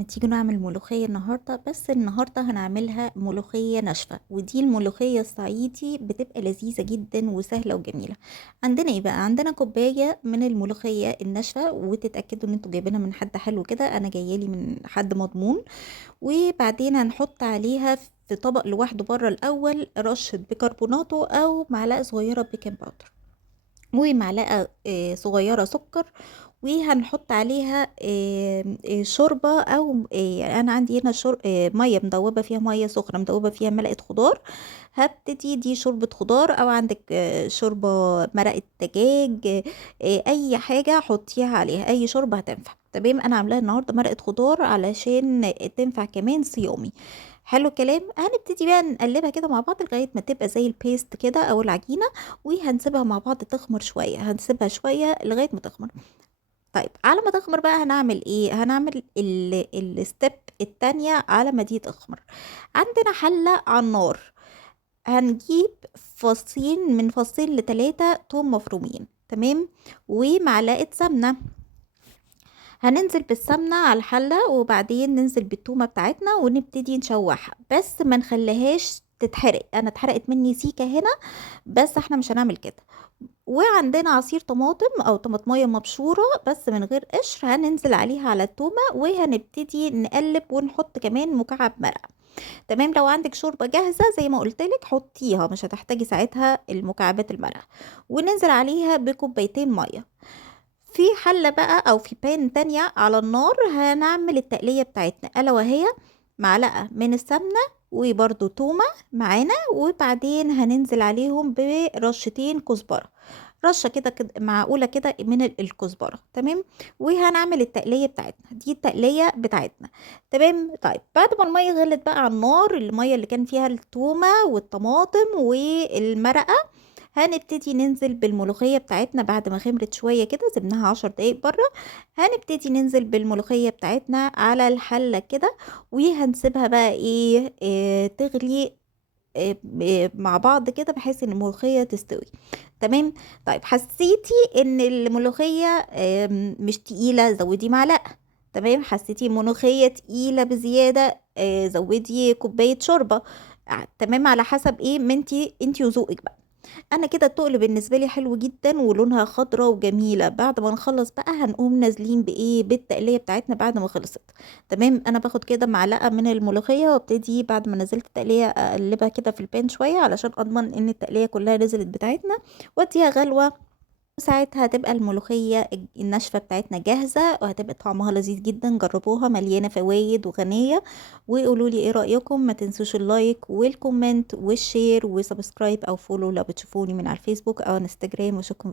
ما تيجي نعمل ملوخية النهاردة، بس النهاردة هنعملها ملوخية ناشفة، ودي الملوخية الصعيدي بتبقى لذيذة جدا وسهلة وجميلة. عندنا ايه بقى؟ عندنا كوباية من الملوخية الناشفة، وتتأكدوا ان انتوا جايبينها من حد حلو كده، انا جايالي من حد مضمون. وبعدين هنحط عليها في طبق لوحده بره الاول رشة بيكربوناتو او معلقة صغيرة بيكنج باودر، ومعلقة صغيرة سكر. وهنحط عليها شوربة أو يعني أنا عندي هنا مية مدوبة فيها، مية سخنة مدوبة فيها ملقة خضار. هبتدي دي شوربة خضار، أو عندك شوربة مرقة دجاج، أي حاجة حطيها عليها، أي شوربة هتنفع. تمام، أنا عاملاها النهاردة مرقة خضار علشان تنفع كمان صيامي. حلو الكلام. هنبتدي بقى نقلبها كده مع بعض لغاية ما تبقى زي البيست كده أو العجينة، وهنسيبها مع بعض تخمر شوية، هنسيبها شوية لغاية ما تخمر. طيب على ما تخمر بقى هنعمل ايه؟ هنعمل الستيب التانية على ما دي تخمر. عندنا حلة على النار، هنجيب فصين من فصين لتلاتة توم مفرومين، تمام، ومعلقة سمنة. هننزل بالسمنة على الحلة، وبعدين ننزل بالتومة بتاعتنا ونبتدي نشوحها، بس ما نخليهاش تتحرق. انا اتحرقت مني سيكة هنا، بس احنا مش هنعمل كده. وعندنا عصير طماطم او طماطمية مبشورة بس من غير قشر، هننزل عليها على التومة، وهنبتدي نقلب ونحط كمان مكعب مرقة. تمام، لو عندك شوربة جاهزة زي ما قلتلك حطيها، مش هتحتاجي ساعتها المكعبات المرقة. وننزل عليها بكوبايتين مية. في حلة بقى او في بان تانية على النار هنعمل التقلية بتاعتنا، الا وهي معلقة من السمنة وبرده تومة معانا، وبعدين هننزل عليهم برشتين كزبرة، رشة كده كده معقولة كده من الكزبرة. تمام، وهنعمل التقلية بتاعتنا، دي التقلية بتاعتنا. تمام. طيب بعد ما المية غلت بقى على النار، المية اللي كان فيها التومة والطماطم والمرقة، هنبتدي ننزل بالملوخية بتاعتنا بعد ما خمرت شوية كده، سيبناها 10 دقايق بره. هنبتدي ننزل بالملوخية بتاعتنا على الحلة كده، وهنسيبها بقى ايه, تغلي مع بعض كده بحيث ان الملوخية تستوي. تمام. طيب حسيتي ان الملوخية مش تقيلة، زودي معلقة. تمام، حسيتي الملوخية تقيلة بزيادة، زودي كوباية شوربة. تمام، على حسب ايه ما انتي وذوقك بقى. انا كده التقل بالنسبه لي حلو جدا ولونها خضرة وجميله. بعد ما نخلص بقى هنقوم نازلين بايه؟ بالتقليه بتاعتنا بعد ما خلصت. تمام، انا باخد كده معلقه من الملوخيه وابتدي بعد ما نزلت التقليه اقلبها كده في البان شويه علشان اضمن ان التقليه كلها نزلت بتاعتنا، واديها غلوه. ساعتها هتبقى الملوخية الناشفة بتاعتنا جاهزة، وهتبقى طعمها لذيذ جدا. جربوها، مليانة فوايد وغنية. وقولوا لي ايه رأيكم. ما تنسوش اللايك والكومنت والشير وسبسكرايب او فولو لو بتشوفوني من على الفيسبوك او انستجرام. وشكرا.